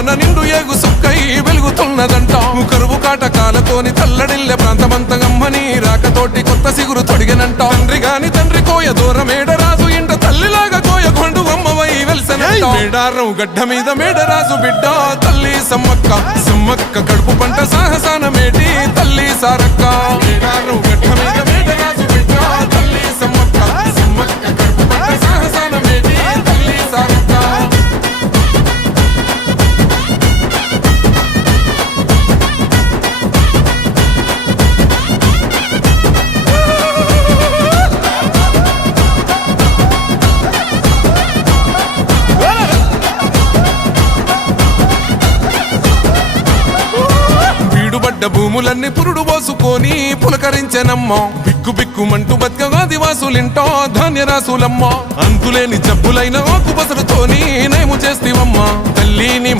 లోకాన నిండు ఏగు సుక్కై వెలుగుతున్నదంట కరువు కాటకాలతోని తల్లడిల్లె ప్రాంతమంతగమ్మని రాకతోటి కొత్త సిగురు తొడిగనంట తండ్రి గాని తండ్రి కోయ దూరమేడరాజు ఇంట తల్లిలాగా కోయ కొండు అమ్మవై వెలిసనంట మేడారం గడ్డ మీద మేడరాజు బిడ్డ తల్లి సమ్మక్క సమ్మక్క కడుపు పంట సాహసాన మేటి తల్లి సారక్క మేడారం గడ్డ మీద మేడరాజు బిడ్డ తల్లి సమ్మక్క సమ్మక్క కడుపు పంట సాహసాన మేటి తల్లి సారక్క భూములన్నీ పురుడు పోసుకొని పులకరించెనమ్మ బిక్కు బిక్కుమంటూ బతుకగా దివాసులింటో ధాన్యరాసులమ్మ అంతులేని జబ్బులైన ఆకు బసరుతోని నేము చేస్తివమ్మ తల్లిని